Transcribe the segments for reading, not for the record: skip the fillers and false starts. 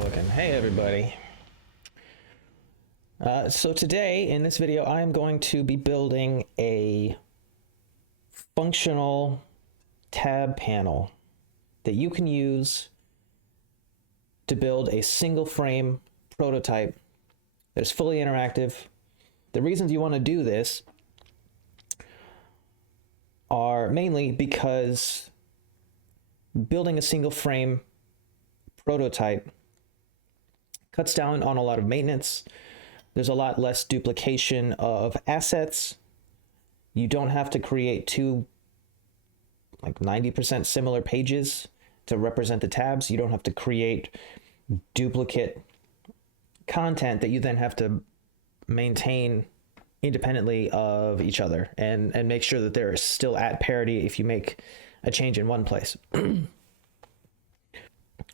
looking. Hey everybody. So today in this video I am going to be building a functional tab panel that you can use to build a single frame prototype that is fully interactive. The reasons you want to do this are mainly because building a single frame prototype cuts down on a lot of maintenance. There's a lot less duplication of assets. You don't have to create two like 90% similar pages to represent the tabs. You don't have to create duplicate content that you then have to maintain independently of each other and make sure that they're still at parity if you make a change in one place.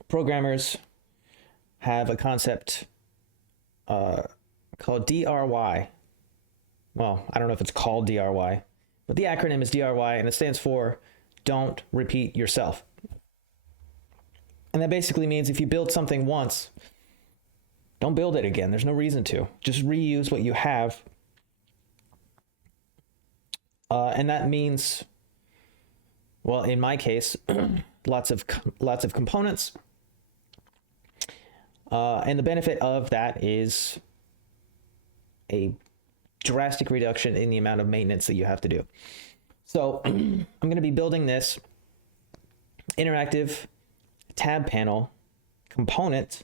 Programmers have a concept called DRY. Well, I don't know if it's called DRY, but the acronym is DRY, and it stands for Don't Repeat Yourself. And that basically means if you build something once, don't build it again. There's no reason to. Just reuse what you have. And that means, well, in my case, lots of components. And the benefit of that is a drastic reduction in the amount of maintenance that you have to do. So I'm going to be building this interactive tab panel component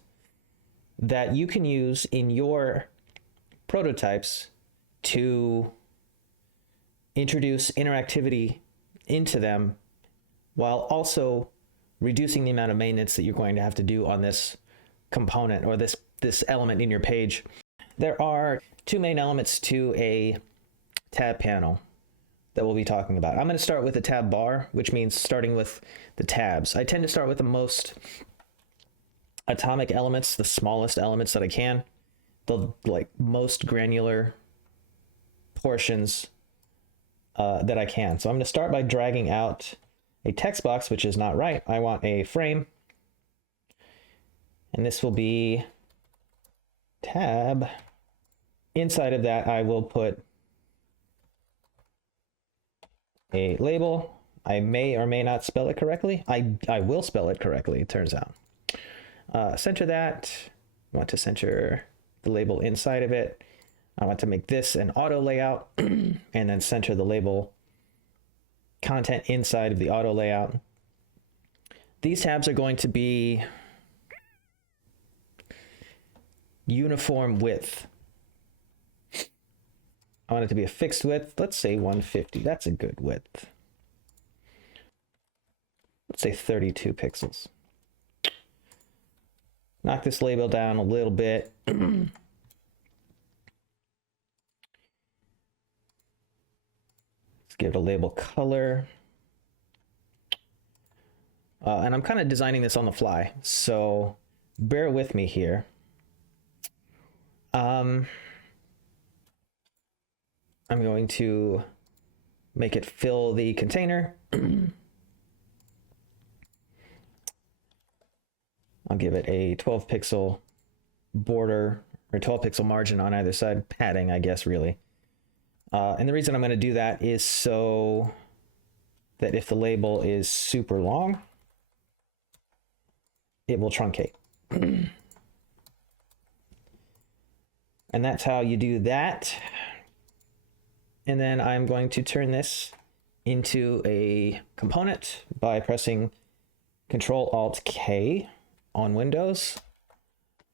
that you can use in your prototypes to introduce interactivity into them while also reducing the amount of maintenance that you're going to have to do on this component or this element in your page. There are two main elements to a tab panel that we'll be talking about. I'm going to start with a tab bar, which means starting with the tabs. I tend to start with the most atomic elements, the smallest elements that I can, the most granular portions that I can. So I'm going to start by dragging out a text box, which is not right. I want a frame, and this will be tab. Inside of that, I will put a label. I may or may not spell it correctly. I will spell it correctly, it turns out. Center that. I want to center the label inside of it. I want to make this an auto layout and then center the label content inside of the auto layout. These tabs are going to be uniform width. I want it to be a fixed width. Let's say 150. That's a good width. Let's say 32 pixels. Knock this label down a little bit. Let's give it a label color. And I'm kind of designing this on the fly, so bear with me here. I'm going to make it fill the container. I'll give it a 12 pixel border or 12 pixel margin on either side, padding, I guess, really. And the reason I'm going to do that is so that if the label is super long, it will truncate. And that's how you do that. And then I'm going to turn this into a component by pressing Control-Alt-K on Windows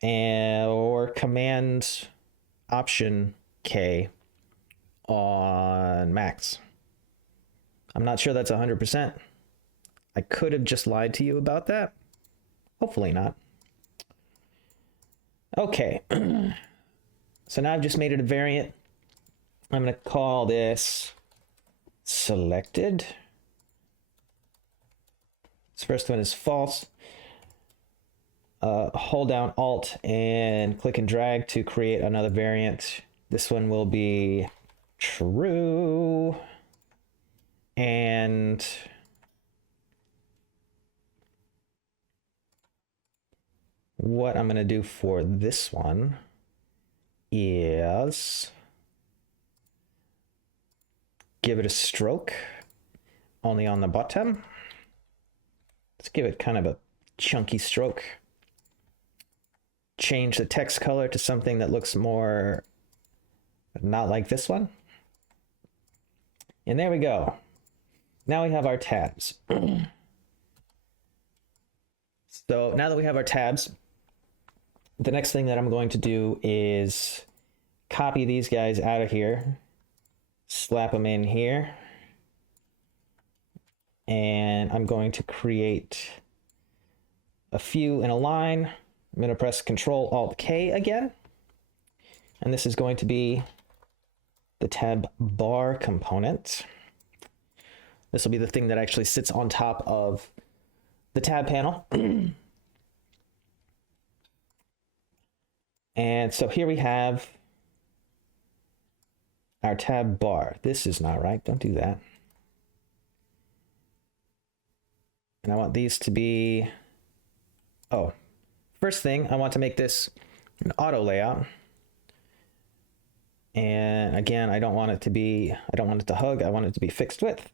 or Command-Option-K on Macs. I'm not sure that's 100%. I could have just lied to you about that. Hopefully not. Okay. So now I've just made it a variant. I'm going to call this selected. This first one is false. Hold down Alt and click and drag to create another variant. This one will be true. And what I'm going to do for this one is give it a stroke only on the bottom. Let's give it kind of a chunky stroke. Change the text color to something that looks more not like this one. And there we go. Now we have our tabs. So now that we have our tabs, the next thing that I'm going to do is copy these guys out of here, slap them in here, and I'm going to create a few in a line. I'm going to press Control-Alt-K again, and this is going to be the tab bar component. This will be the thing that actually sits on top of the tab panel. And so here we have our tab bar. This is not right. Don't do that. And I want these to be, oh, first thing, I want to make this an auto layout. And again, I don't want it to hug. I want it to be fixed width.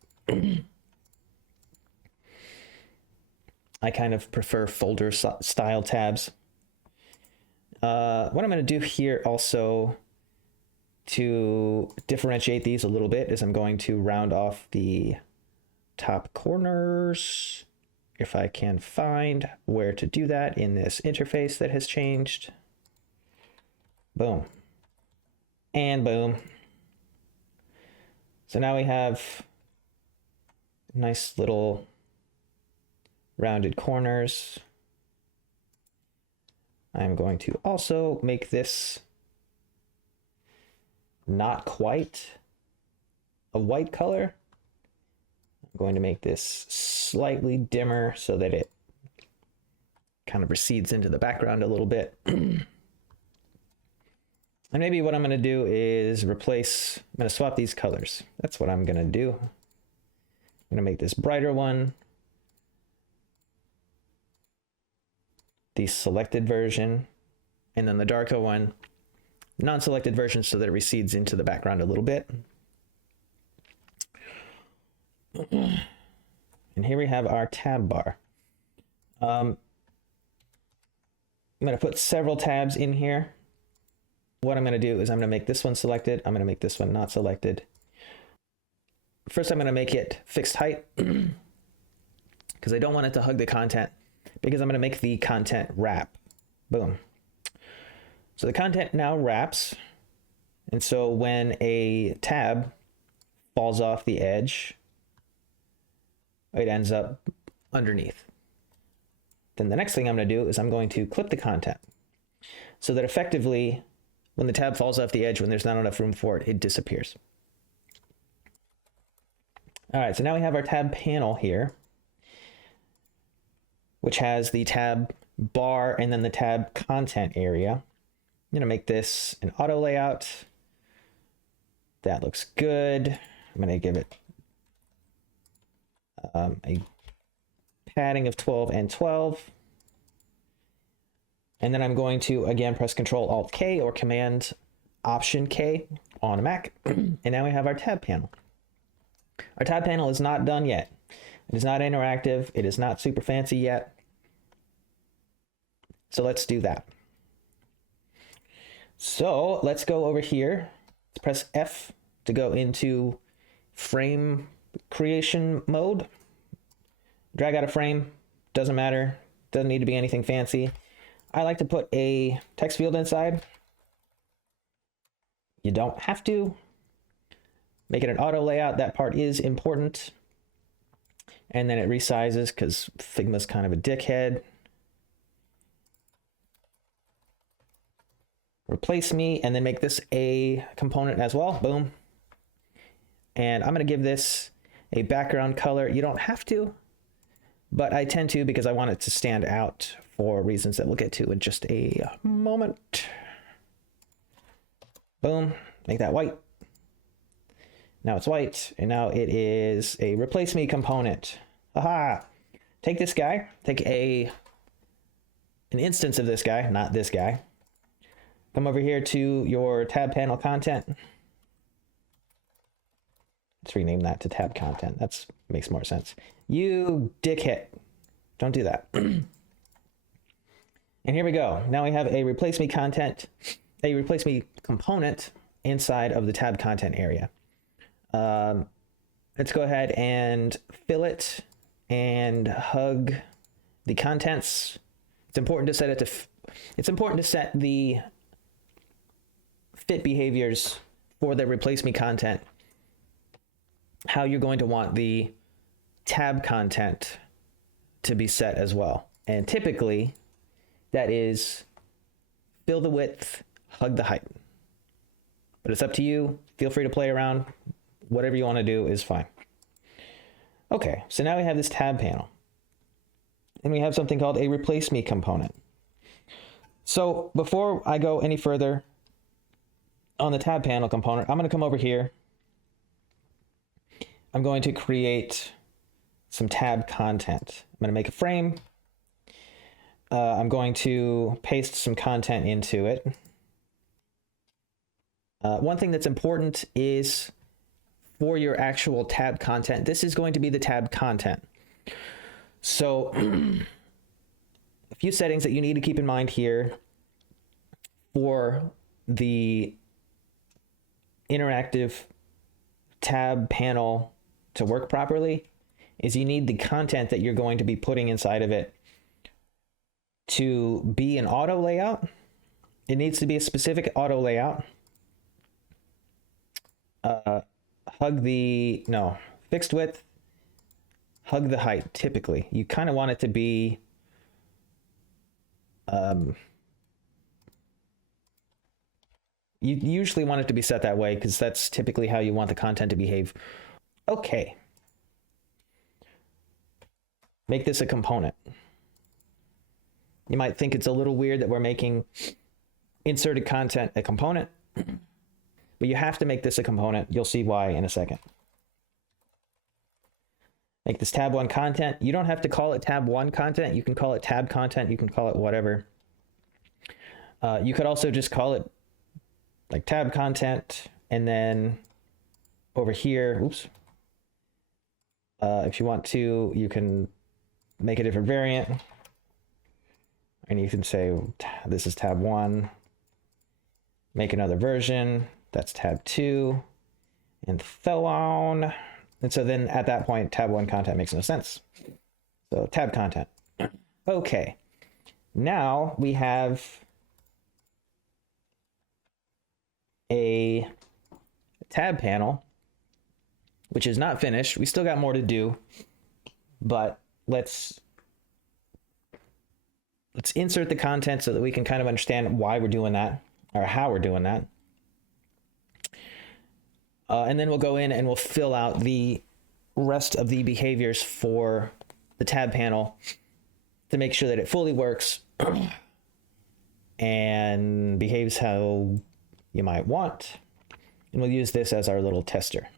I kind of prefer folder style tabs. What I'm going to do here also to differentiate these a little bit is I'm going to round off the top corners, if I can find where to do that in this interface that has changed. Boom. And boom. So now we have nice little rounded corners. I'm going to also make this not quite a white color. I'm going to make this slightly dimmer so that it kind of recedes into the background a little bit. And maybe what I'm going to do is I'm going to swap these colors. That's what I'm going to do. I'm going to make this brighter one the selected version, and then the darker one, non-selected version, so that it recedes into the background a little bit. And here we have our tab bar. I'm going to put several tabs in here. What I'm going to do is I'm going to make this one selected. I'm going to make this one not selected. First, I'm going to make it fixed height because I don't want it to hug the content, because I'm going to make the content wrap. Boom. So the content now wraps. And so when a tab falls off the edge, it ends up underneath. Then the next thing I'm going to do is I'm going to clip the content so that effectively when the tab falls off the edge, when there's not enough room for it, it disappears. All right, so now we have our tab panel here, which has the tab bar and then the tab content area. I'm going to make this an auto layout. That looks good. I'm going to give it a padding of 12 and 12. And then I'm going to, again, press Control-Alt-K or Command-Option-K on a Mac. And now we have our tab panel. Our tab panel is not done yet. It is not interactive. It is not super fancy yet. So let's do that. So let's go over here. Let's press F to go into frame creation mode. Drag out a frame. Doesn't matter. Doesn't need to be anything fancy. I like to put a text field inside. You don't have to. Make it an auto layout. That part is important. And then it resizes because Figma's kind of a dickhead. Replace me, and then make this a component as well. Boom. And I'm going to give this a background color. You don't have to, but I tend to because I want it to stand out for reasons that we'll get to in just a moment. Boom. Make that white. Now it's white, and now it is a replace me component. Aha! Take this guy, take a an instance of this guy, not this guy. Come over here to your tab panel content. Let's rename that to tab content. That makes more sense. You dickhead. Don't do that. And here we go. Now we have a replace me content, a replace me component inside of the tab content area. Let's go ahead and fill it and hug the contents. It's important to set it to, it's important to set the fit behaviors for the replace me content, how you're going to want the tab content to be set as well. And typically that is fill the width, hug the height. But it's up to you. Feel free to play around. Whatever you want to do is fine. Okay, so now we have this tab panel. And we have something called a replace me component. So before I go any further on the tab panel component, I'm going to come over here. I'm going to create some tab content. I'm going to make a frame. I'm going to paste some content into it. One thing that's important is for your actual tab content, this is going to be the tab content. So a few settings that you need to keep in mind here for the interactive tab panel to work properly is you need the content that you're going to be putting inside of it to be an auto layout. It needs to be a specific auto layout. Fixed width, hug the height. Typically you kind of want it to be you usually want it to be set that way because that's typically how you want the content to behave. Okay, make this a component. You might think it's a little weird that we're making inserted content a component, but you have to make this a component. You'll see why in a second. Make this tab 1 content. You don't have to call it tab 1 content. You can call it tab content. You can call it whatever. You could also just call it like tab content. And then over here, oops. If you want to, you can make a different variant. And you can say, this is tab 1. Make another version. That's tab 2. And so on. And so then at that point, tab 1 content makes no sense. So tab content. Okay. Now we have a tab panel, which is not finished. We still got more to do, but let's insert the content so that we can kind of understand why we're doing that or how we're doing that. And then we'll go in and we'll fill out the rest of the behaviors for the tab panel to make sure that it fully works and behaves how you might want. And we'll use this as our little tester.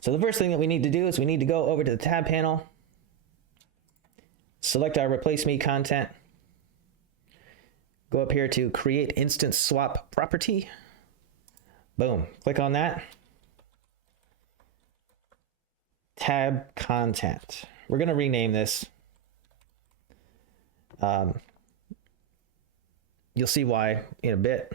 So the first thing that we need to do is we need to go over to the tab panel, select our replace me content, go up here to create instance swap property. Boom, click on that. Tab content. We're going to rename this. You'll see why in a bit.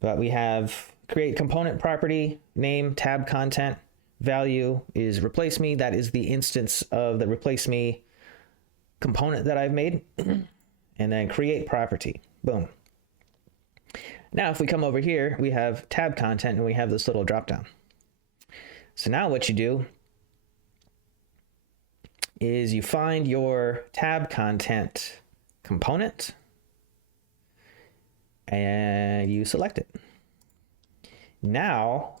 But we have create component property, name, tab content, value is replace me. That is the instance of the replace me component that I've made. And then create property. Boom. Now, if we come over here, we have tab content and we have this little drop down. So now what you do is you find your tab content component and you select it. Now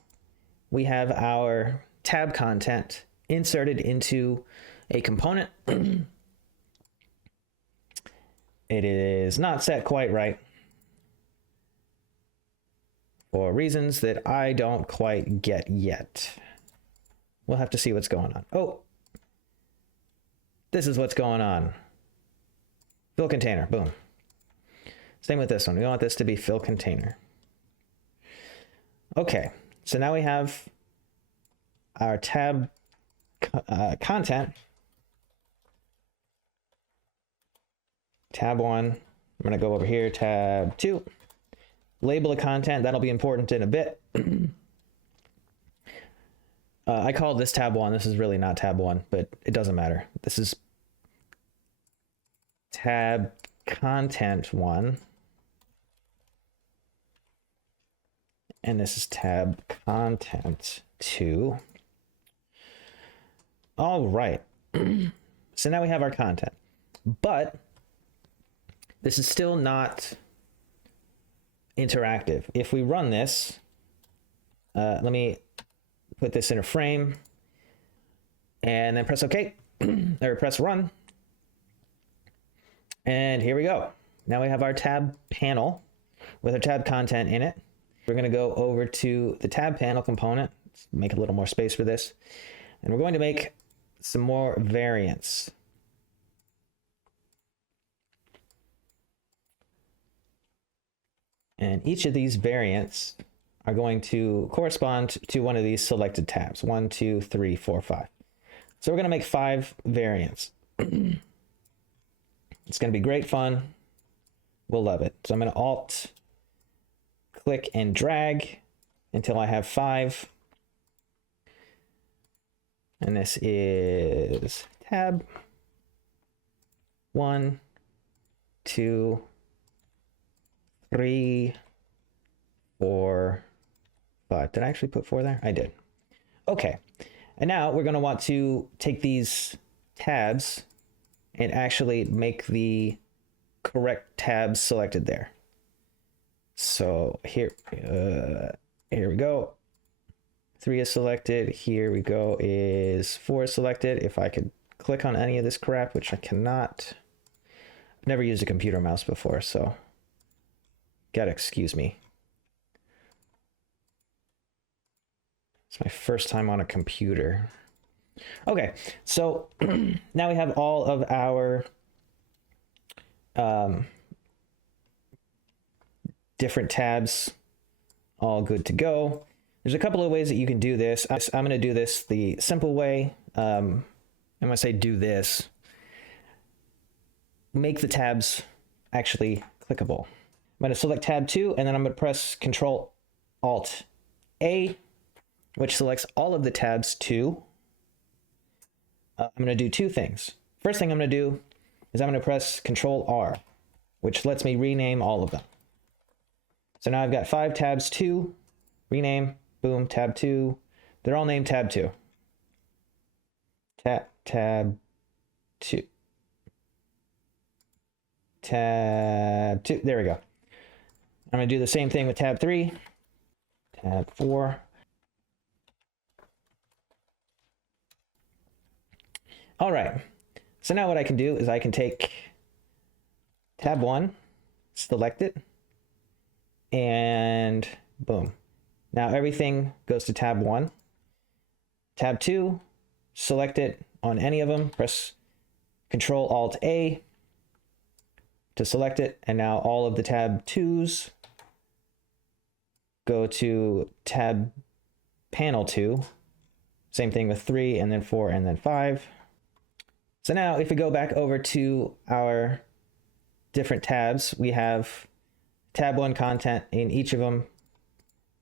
we have our tab content inserted into a component. It is not set quite right for reasons that I don't quite get yet. We'll have to see what's going on. Oh, this is what's going on. Fill container, boom. Same with this one. We want this to be fill container. Okay, so now we have our tab content. Tab 1, I'm gonna go over here, tab 2. Label the content, that'll be important in a bit. I called this tab 1, this is really not tab 1, but it doesn't matter. This is tab content 1. And this is tab content 2. All right. So now we have our content, but this is still not interactive. If we run this, let me put this in a frame and then press OK, or press run. And here we go. Now we have our tab panel with our tab content in it. We're going to go over to the tab panel component, let's make a little more space for this, and we're going to make some more variants. And each of these variants are going to correspond to one of these selected tabs. 1, 2, 3, 4, 5. So we're going to make 5 variants. It's going to be great fun. We'll love it. So I'm going to Alt click and drag until I have 5. And this is tab 1, 2, 3, 4, 5. Did I actually put 4 there? I did. Okay. And now we're going to want to take these tabs and actually make the correct tabs selected there. So here we go. 3 is selected. Here we go is 4 is selected. If I could click on any of this crap, which I cannot. I've never used a computer mouse before, so gotta excuse me. It's my first time on a computer. Okay, so now we have all of our different tabs all good to go. There's a couple of ways that you can do this. I'm going to do this the simple way. I'm going to say do this. Make the tabs actually clickable. I'm going to select tab 2, and then I'm going to press Control Alt A, which selects all of the tabs 2. I'm going to do 2 things. First thing I'm going to do is I'm going to press Control R, which lets me rename all of them. So now I've got 5 tabs 2, rename, boom, tab 2. They're all named tab 2. Tab 2. Tab 2. There we go. I'm going to do the same thing with tab 3, tab 4. All right. So now what I can do is I can take tab 1, select it, and boom. Now everything goes to tab 1. Tab 2, select it on any of them, press Control Alt A to select it, and now all of the tab 2s go to tab panel 2. Same thing with 3 and then 4 and then 5. So now if we go back over to our different tabs, we have tab 1 content in each of them,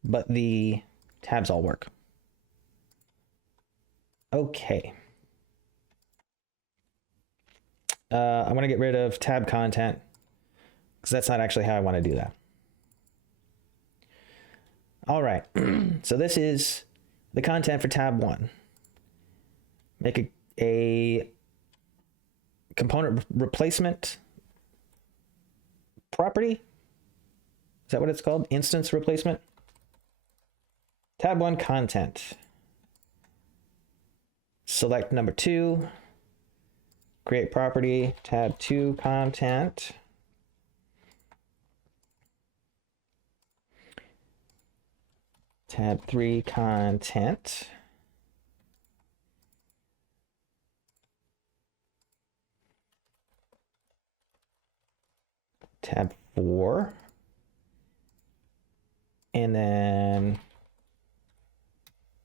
but the tabs all work. Okay. I'm going to get rid of tab content because that's not actually how I want to do that. All right. So this is the content for tab 1. Make a component replacement property. Is that what it's called? Instance replacement. Tab 1 content. Select number 2. Create property. Tab 2 content. Tab 3 content. tab 4. And then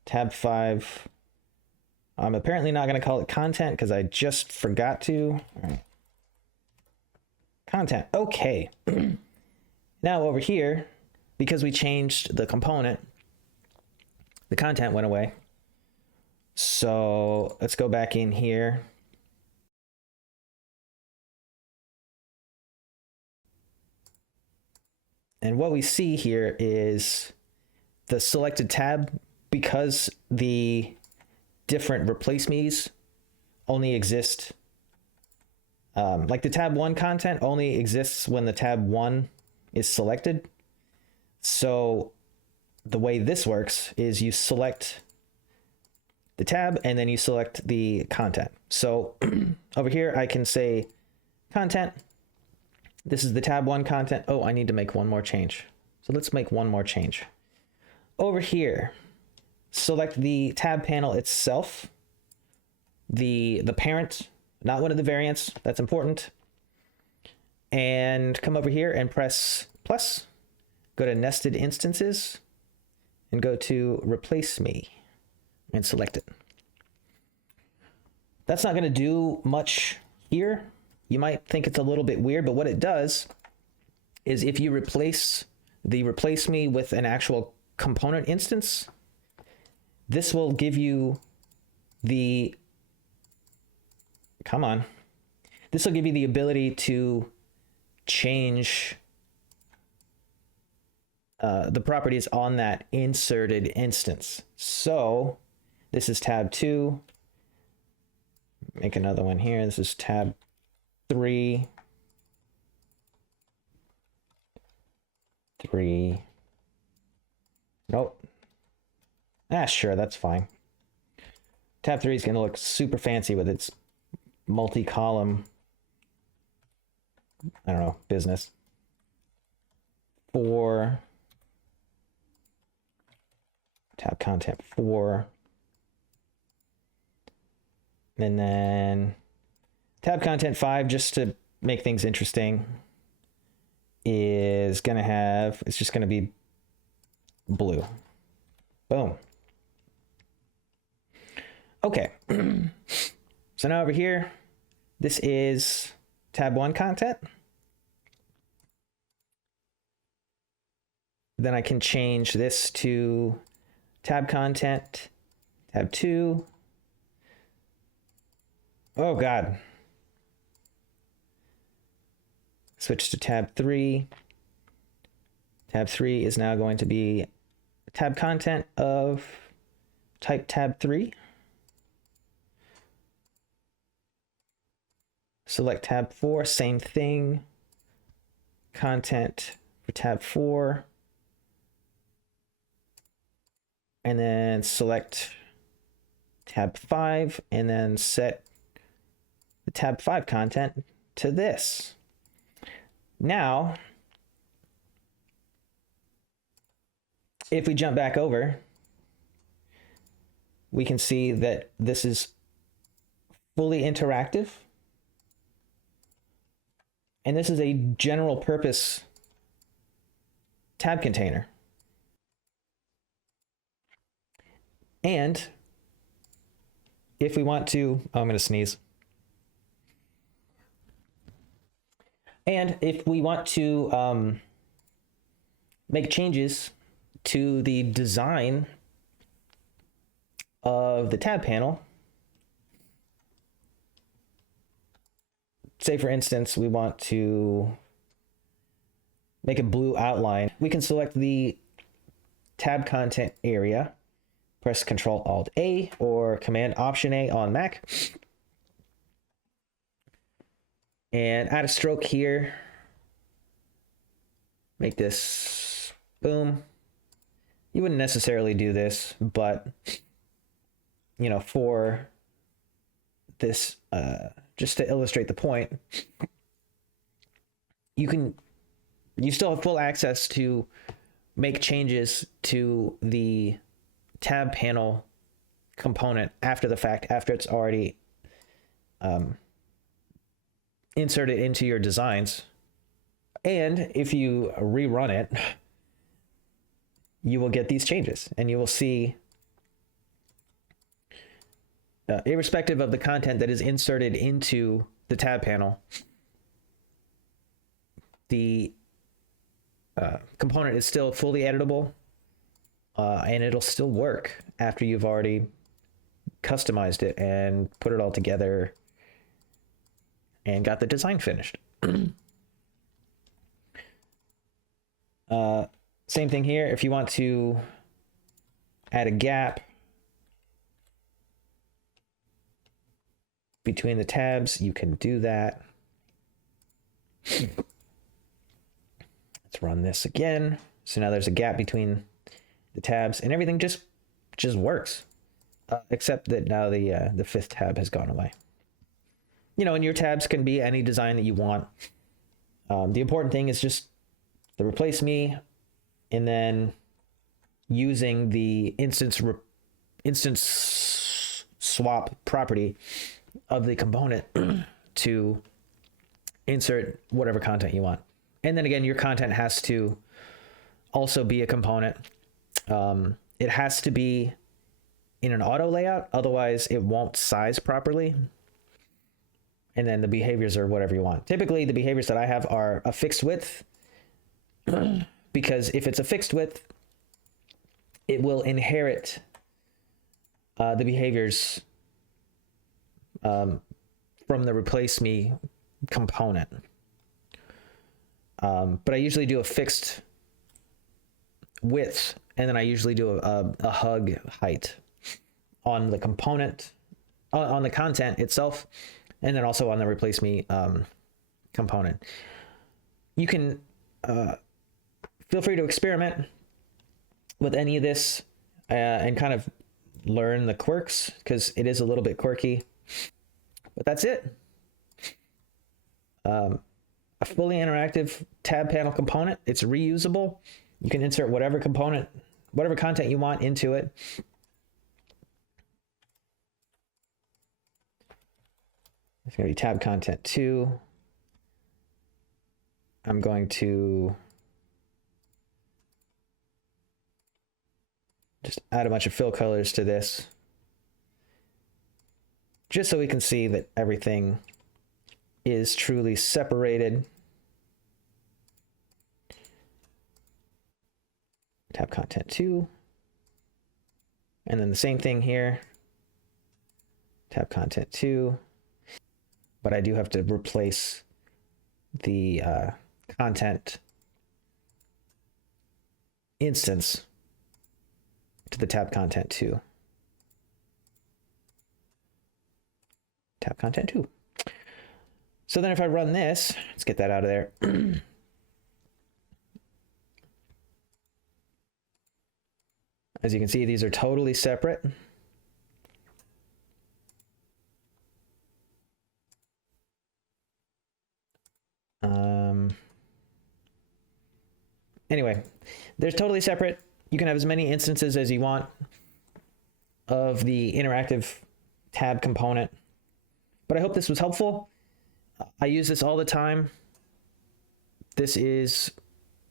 tab 5. I'm apparently not going to call it content because I just forgot to. All right. Content. Okay. Now over here, because we changed the component, the content went away. So let's go back in here. And what we see here is the selected tab, because the different replace me's only exist, like the tab 1 content only exists when the tab 1 is selected. So the way this works is you select the tab and then you select the content. So over here I can say content. This is the tab 1 content. Oh, I need to make one more change. So let's make one more change. Over here, select the tab panel itself, the parent, not one of the variants. That's important. And come over here and press plus. Go to nested instances and go to replace me and select it. That's not going to do much here. You might think it's a little bit weird, but what it does is if you replace the replace me with an actual component instance, this will give you the, come on, this will give you the ability to change the properties on that inserted instance. So this is tab 2. Make another one here. This is tab 3. Nope. Sure, that's fine. Tab 3 is going to look super fancy with its multi-column, I don't know, business. 4. Tab content 4. And then tab content 5, just to make things interesting, is going to have, it's just going to be blue. Boom. Okay. So now over here, this is tab 1 content. Then I can change this to tab content, tab 2. Oh God. Switch to tab 3. Tab 3 is now going to be tab content of type tab 3. Select tab 4, same thing. Content for tab 4. And then select tab 5 and then set the tab 5 content to this. Now, if we jump back over, we can see that this is fully interactive. And this is a general purpose tab container. And if we want to, oh, I'm going to sneeze. And if we want to make changes to the design of the tab panel, say for instance, we want to make a blue outline, we can select the tab content area, press Control Alt A or Command Option A on Mac, and add a stroke here. Make this boom. You wouldn't necessarily do this, but you know, for this, just to illustrate the point, you still have full access to make changes to the tab panel component after the fact, after it's already inserted into your designs. And if you rerun it, you will get these changes, and you will see, irrespective of the content that is inserted into the tab panel, the component is still fully editable, and it'll still work after you've already customized it and put it all together and got the design finished. Same thing here. If you want to add a gap between the tabs, you can do that. Let's run this again. So now there's a gap between the tabs, and everything just works, except that now the fifth tab has gone away. You know, and your tabs can be any design that you want. The important thing is just the replace me, and then using the instance swap property of the component to insert whatever content you want. And then again, your content has to also be a component. It has to be in an auto layout, otherwise it won't size properly. And then the behaviors are whatever you want. Typically, the behaviors that I have are a fixed width, because if it's a fixed width, it will inherit the behaviors from the replace me component. But I usually do a fixed width, and then I usually do a hug height on the component, on the content itself, and then also on the replace me component. You can feel free to experiment with any of this and kind of learn the quirks, because it is a little bit quirky. But that's it. A fully interactive tab panel component. It's reusable. You can insert whatever component, whatever content you want into it. It's going to be tab content 2. I'm going to just add a bunch of fill colors to this, just so we can see that everything is truly separated. Tab content 2. And then the same thing here. Tab content 2. But I do have to replace the content instance to the tab content 2. Tab content 2. So then if I run this, let's get that out of there. As you can see, these are totally separate. Anyway, they're totally separate. You can have as many instances as you want of the interactive tab component. But I hope this was helpful. I use this all the time. This is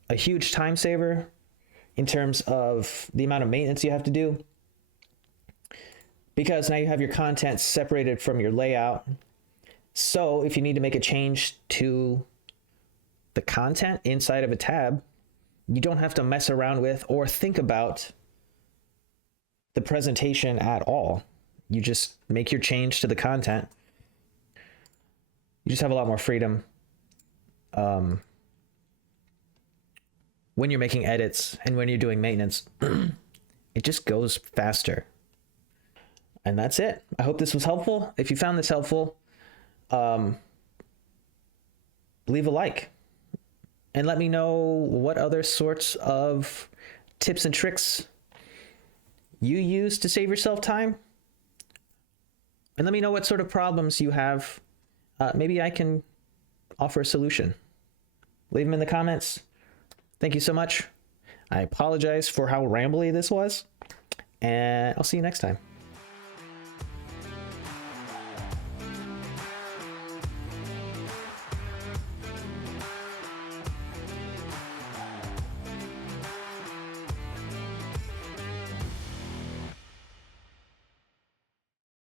a huge time saver in terms of the amount of maintenance you have to do, because now you have your content separated from your layout. So if you need to make a change to the content inside of a tab, you don't have to mess around with or think about the presentation at all. You just make your change to the content. You just have a lot more freedom when you're making edits and when you're doing maintenance. It just goes faster. And that's it. I hope this was helpful. If you found this helpful, leave a like and let me know what other sorts of tips and tricks you use to save yourself time. And let me know what sort of problems you have. Maybe I can offer a solution. Leave them in the comments. Thank you so much. I apologize for how rambly this was, and I'll see you next time.